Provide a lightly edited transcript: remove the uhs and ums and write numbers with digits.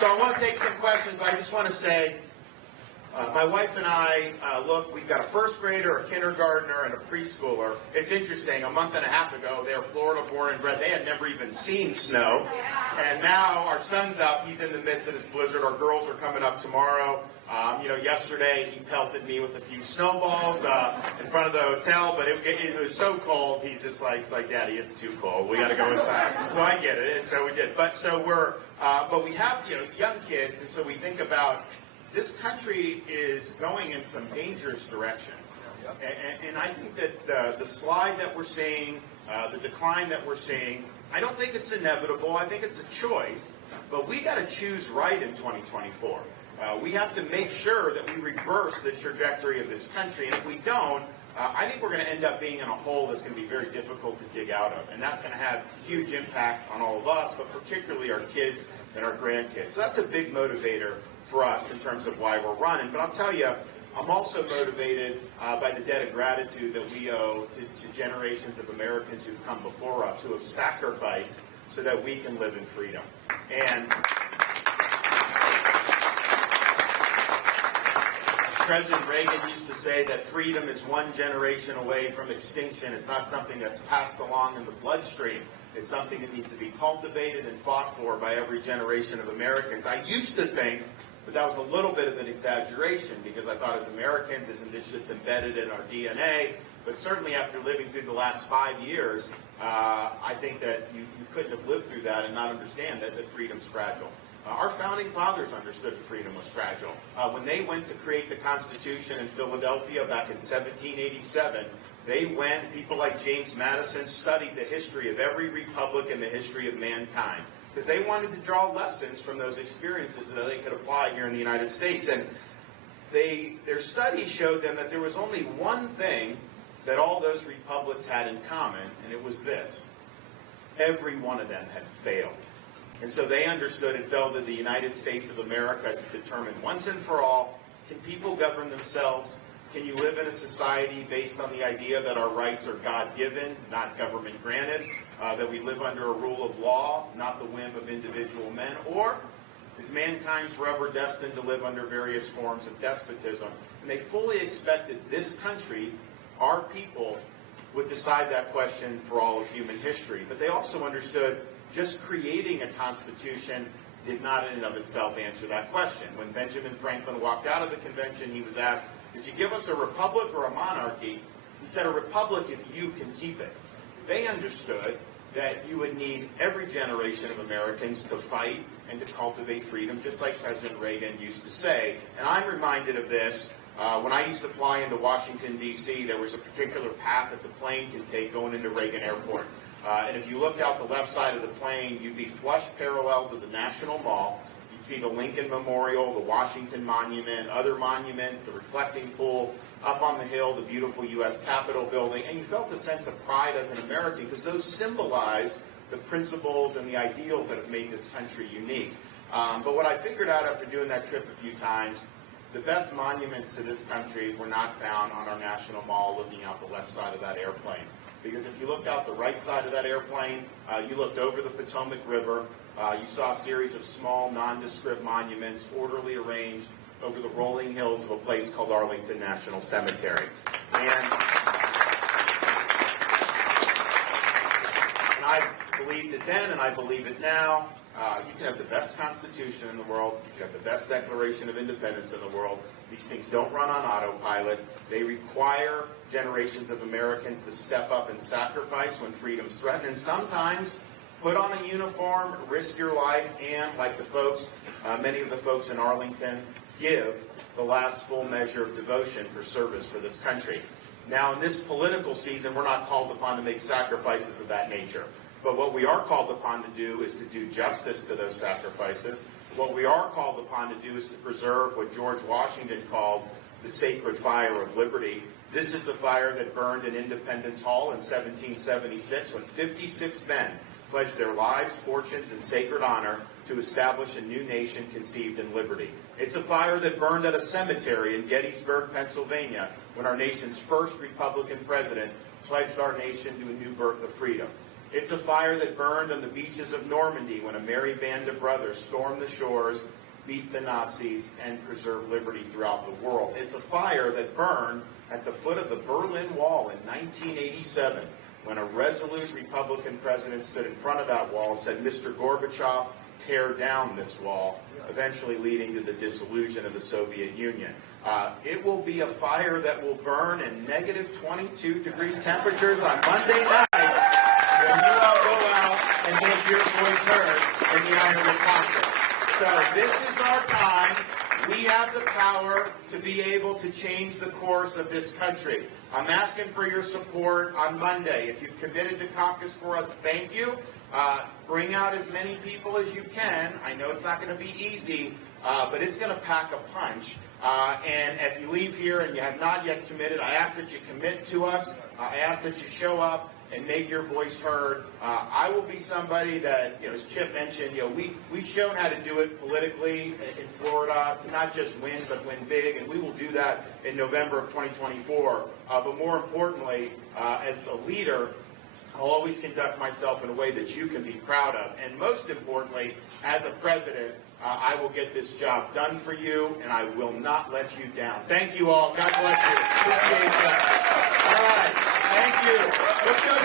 So I want to take some questions, but I just want to say, my wife and I, look, we've got a first grader, a kindergartner, and a preschooler. It's interesting. A month and a half ago, they're Florida born and bred. They had never even seen snow. And now our son's up. He's in the midst of this blizzard. Our girls are coming up tomorrow. Yesterday he pelted me with a few snowballs in front of the hotel, but it was so cold. He's just like, it's like, Daddy, it's too cold. We got to go inside. So I get it, and so we did. But we have young kids, and so we think about this country is going in some dangerous directions, and I think that the slide that we're seeing, the decline that we're seeing, I don't think it's inevitable. I think it's a choice, but we got to choose right in 2024. We have to make sure that we reverse the trajectory of this country, and if we don't, I think we're going to end up being in a hole that's going to be very difficult to dig out of, and that's going to have huge impact on all of us, but particularly our kids and our grandkids. So that's a big motivator for us in terms of why we're running. But I'll tell you, I'm also motivated by the debt of gratitude that we owe to generations of Americans who've come before us, who have sacrificed so that we can live in freedom. And President Reagan used to say that freedom is one generation away from extinction. It's not something that's passed along in the bloodstream. It's something that needs to be cultivated and fought for by every generation of Americans. I used to think that was a little bit of an exaggeration, because I thought as Americans, isn't this just embedded in our DNA? But certainly after living through the last 5 years, I think that you couldn't have lived through that and not understand that freedom's fragile. Our founding fathers understood that freedom was fragile. When they went to create the Constitution in Philadelphia back in 1787, people like James Madison studied the history of every republic in the history of mankind, because they wanted to draw lessons from those experiences that they could apply here in the United States. And their study showed them that there was only one thing that all those republics had in common, and it was this: every one of them had failed. And so they understood it fell to the United States of America to determine once and for all, can people govern themselves? Can you live in a society based on the idea that our rights are God-given, not government-granted, that we live under a rule of law, not the whim of individual men? Or is mankind forever destined to live under various forms of despotism? And they fully expected this country, our people, would decide that question for all of human history. But they also understood just creating a constitution did not in and of itself answer that question. When Benjamin Franklin walked out of the convention, he was asked, did you give us a republic or a monarchy? He said, a republic if you can keep it. They understood that you would need every generation of Americans to fight and to cultivate freedom, just like President Reagan used to say. And I'm reminded of this. When I used to fly into Washington, D.C., there was a particular path that the plane can take going into Reagan Airport. And if you looked out the left side of the plane, you'd be flush parallel to the National Mall. You'd see the Lincoln Memorial, the Washington Monument, other monuments, the reflecting pool, up on the hill, the beautiful U.S. Capitol building. And you felt a sense of pride as an American, because those symbolize the principles and the ideals that have made this country unique. But what I figured out after doing that trip a few times, the best monuments to this country were not found on our National Mall looking out the left side of that airplane. Because if you looked out the right side of that airplane, you looked over the Potomac River, you saw a series of small, nondescript monuments orderly arranged over the rolling hills of a place called Arlington National Cemetery. And I believed it then, and I believe it now. You can have the best Constitution in the world. You can have the best Declaration of Independence in the world. These things don't run on autopilot. They require generations of Americans to step up and sacrifice when freedom's threatened, and sometimes put on a uniform, risk your life, and, like the folks, many of the folks in Arlington, give the last full measure of devotion for service for this country. Now, in this political season, we're not called upon to make sacrifices of that nature. But what we are called upon to do is to do justice to those sacrifices. What we are called upon to do is to preserve what George Washington called the sacred fire of liberty. This is the fire that burned in Independence Hall in 1776 when 56 men pledged their lives, fortunes, and sacred honor to establish a new nation conceived in liberty. It's a fire that burned at a cemetery in Gettysburg, Pennsylvania, when our nation's first Republican president pledged our nation to a new birth of freedom. It's a fire that burned on the beaches of Normandy when a merry band of brothers stormed the shores, beat the Nazis, and preserved liberty throughout the world. It's a fire that burned at the foot of the Berlin Wall in 1987 when a resolute Republican president stood in front of that wall, said, "Mr. Gorbachev, tear down this wall," eventually leading to the dissolution of the Soviet Union. It will be a fire that will burn in negative 22-degree temperatures on Monday night when you all go out and make your voice heard in the Iowa Caucus. So this is our time. We have the power to be able to change the course of this country. I'm asking for your support on Monday. If you've committed to caucus for us, thank you. Bring out as many people as you can. I know it's not going to be easy, but it's going to pack a punch. And if you leave here and you have not yet committed, I ask that you commit to us. I ask that you show up and make your voice heard. I will be somebody that, as Chip mentioned, we've shown how to do it politically in Florida to not just win, but win big, and we will do that in November of 2024. But more importantly, as a leader, I'll always conduct myself in a way that you can be proud of. And most importantly, as a president, I will get this job done for you, and I will not let you down. Thank you all. God bless you. Appreciate that. All right. Thank you. Let's go